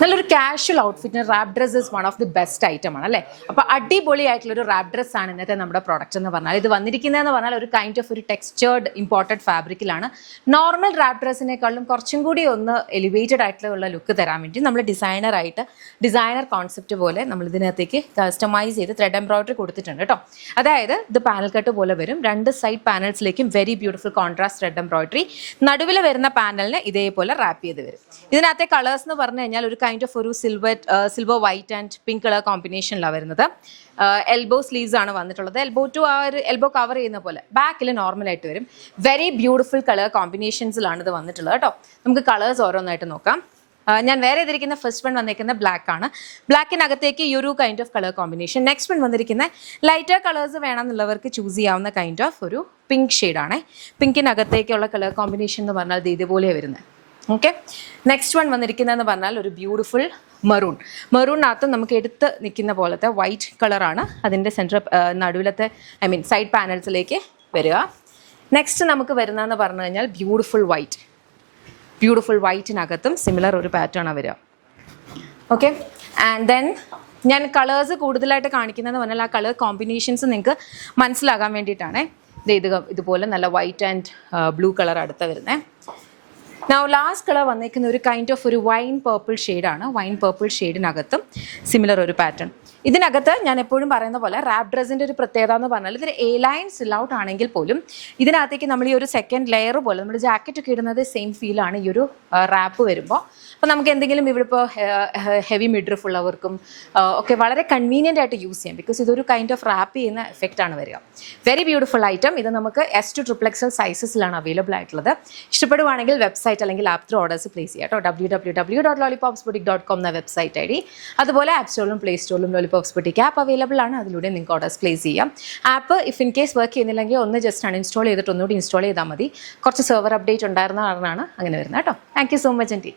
നല്ലൊരു കാഷ്വൽ ഔട്ട്ഫിറ്റിന് wrap dress is one of the best item ആണ് അല്ലേ. അപ്പോൾ അടിപൊളിയായിട്ടുള്ളൊരു റാപ്പ് ഡ്രസ് ആണ് ഇന്നത്തെ നമ്മുടെ പ്രൊഡക്റ്റ് എന്ന് പറഞ്ഞാൽ. ഇത് വന്നിരിക്കുന്നതെന്ന് പറഞ്ഞാൽ ഒരു കൈൻഡ് ഓഫ് ഒരു ടെക്സ്ചേർഡ് ഇമ്പോർട്ടഡ് ഫാബ്രിക്കിലാണ്. നോർമൽ റാപ്പ് ഡ്രസ്സിനേക്കാളും കുറച്ചും കൂടി ഒന്ന് എലിവേറ്റഡ് ആയിട്ടുള്ള ലുക്ക് തരാൻ വേണ്ടി നമ്മൾ ഡിസൈനർ കോൺസെപ്റ്റ് പോലെ നമ്മൾ ഇതിനകത്തേക്ക് കസ്റ്റമൈസ് ചെയ്ത് ത്രെഡ് എംബ്രോയിഡറി കൊടുത്തിട്ടുണ്ട് കേട്ടോ. അതായത് ഇത് പാനൽ കട്ട് പോലെ വരും. രണ്ട് സൈഡ് പാനൽസിലേക്കും very beautiful contrast thread embroidery. നടുവിൽ വരുന്ന പാനലിന് ഇതേപോലെ റാപ്പ് ചെയ്ത് വരും. ഇതിനകത്തെ കളേഴ്സ് എന്ന് പറഞ്ഞു കഴിഞ്ഞാൽ ഒരു കൈൻഡ് ഓഫ് ഒരു silver white and pink colour കോമ്പിനേഷനിലാണ് വരുന്നത്. എൽബോ സ്ലീവ്സ് ആണ് വന്നിട്ടുള്ളത്. എൽബോ ടു ആ ഒരു എൽബോ കവർ ചെയ്യുന്ന പോലെ ബാക്കിൽ നോർമലായിട്ട് വരും. വെരി ബ്യൂട്ടിഫുൾ കളർ കോമ്പിനേഷൻസിലാണ് ഇത് വന്നിട്ടുള്ളത് കേട്ടോ. നമുക്ക് കളേഴ്സ് ഓരോന്നായിട്ട് നോക്കാം. ഞാൻ വേറെ ചെയ്തിരിക്കുന്ന ഫസ്റ്റ് വൺ വന്നിരിക്കുന്ന ബ്ലാക്ക് ആണ്. ബ്ലാക്കിനകത്തേക്ക് ഈ ഒരു kind of colour combination. Next one വന്നിരിക്കുന്ന ലൈറ്റർ കളേഴ്സ് വേണമെന്നുള്ളവർക്ക് ചൂസ് ചെയ്യാവുന്ന കൈൻഡ് ഓഫ് ഒരു പിങ്ക് ഷെയ്ഡാണ്. പിങ്കിനകത്തേക്കുള്ള കളർ കോമ്പിനേഷൻ എന്ന് പറഞ്ഞാൽ ഇത് ഇതുപോലെ വരുന്നത്. ഓക്കെ, നെക്സ്റ്റ് വൺ വന്നിരിക്കുന്നതെന്ന് പറഞ്ഞാൽ ഒരു ബ്യൂട്ടിഫുൾ മെറൂണിനകത്ത് നമുക്ക് എടുത്ത് നിൽക്കുന്ന പോലത്തെ വൈറ്റ് കളറാണ് അതിൻ്റെ സെൻറ്റർ നടുവിലത്തെ സൈഡ് പാനൽസിലേക്ക് വരിക. നെക്സ്റ്റ് നമുക്ക് വരുന്നതെന്ന് പറഞ്ഞു കഴിഞ്ഞാൽ ബ്യൂട്ടിഫുൾ വൈറ്റിനകത്തും സിമിലർ ഒരു പാറ്റേൺ വരിക. ഓക്കെ, ആൻഡ് ദെൻ ഞാൻ കളേഴ്സ് കൂടുതലായിട്ട് കാണിക്കുന്നതെന്ന് പറഞ്ഞാൽ ആ കളർ കോമ്പിനേഷൻസ് നിങ്ങൾക്ക് മനസ്സിലാകാൻ വേണ്ടിയിട്ടാണ്. ഇതുപോലെ നല്ല വൈറ്റ് ആൻഡ് ബ്ലൂ കളർ അടുത്ത വരുന്നത്. നൗ ലാസ്റ്റ് കളർ വന്നേക്കുന്ന ഒരു കൈൻഡ് ഓഫ് ഒരു വൈൻ പേർപ്പിൾ ഷെയ്ഡാണ്. വൈൻ പേർപ്പിൾ ഷെയ്ഡിനകത്തും സിമിലർ ഒരു പാറ്റേൺ. ഇതിനകത്ത് ഞാൻ എപ്പോഴും പറയുന്ന പോലെ റാപ്പ് ഡ്രസ്സിൻ്റെ ഒരു പ്രത്യേകത എന്ന് പറഞ്ഞാൽ ഇതൊരു എ ലൈൻ സിൽ ഔട്ട് ആണെങ്കിൽ പോലും ഇതിനകത്തേക്ക് നമ്മൾ ഈ ഒരു സെക്കൻഡ് ലെയർ പോലെ നമ്മൾ ജാക്കറ്റ് ഒക്കെ ഇടുന്നത് സെയിം ഫീലാണ് ഈ ഒരു റാപ്പ് വരുമ്പോൾ. അപ്പോൾ നമുക്ക് എന്തെങ്കിലും ഇവിടെ ഇപ്പോൾ ഹെവി മിഡ്രിഫ് ഉള്ളവർക്കും ഒക്കെ വളരെ കൺവീനിയൻ്റ് ആയിട്ട് യൂസ് ചെയ്യാം. ബിക്കോസ് ഇതൊരു കൈൻഡ് ഓഫ് റാപ്പ് ചെയ്യുന്ന എഫക്റ്റാണ് വരിക. Very beautiful item. ഇത് നമുക്ക് S to XXL സൈസസിലാണ് അവൈലബിൾ ആയിട്ടുള്ളത്. ഇഷ്ടപ്പെടുവാണെങ്കിൽ വെബ്സൈറ്റ് അല്ലെങ്കിൽ ആപ്പ് ത്രൂ ഓർഡേഴ്സ് പ്ലേസ് ചെയ്യാം കേട്ടോ. www.lollipopsboutique.com എന്ന വെബ്സൈറ്റ് ID. അതുപോലെ ആപ്പ് സ്റ്റോറിലും പ്ലേ സ്റ്റോറിലും ലോലിപോപ്സ് ബുട്ടീക്ക് ആപ്പ് അവൈലബിൾ ആണ്. അതിലൂടെ നിങ്ങൾക്ക് ഓർഡേഴ്സ് പ്ലേസ് ചെയ്യാം. App if in case work ചെയ്യുന്നില്ലെങ്കിൽ ഒന്ന് ജസ്റ്റ് അൺഇൻസ്റ്റാൾ ചെയ്തിട്ട് ഒന്നുകൂടി ഇൻസ്റ്റാൾ ചെയ്താൽ മതി. കുറച്ച് സെർവർ അപ്ഡേറ്റ് ഉണ്ടായിരുന്ന കാരണമാണ് അങ്ങനെ വരുന്നത് കേട്ടോ. Thank you so much anti.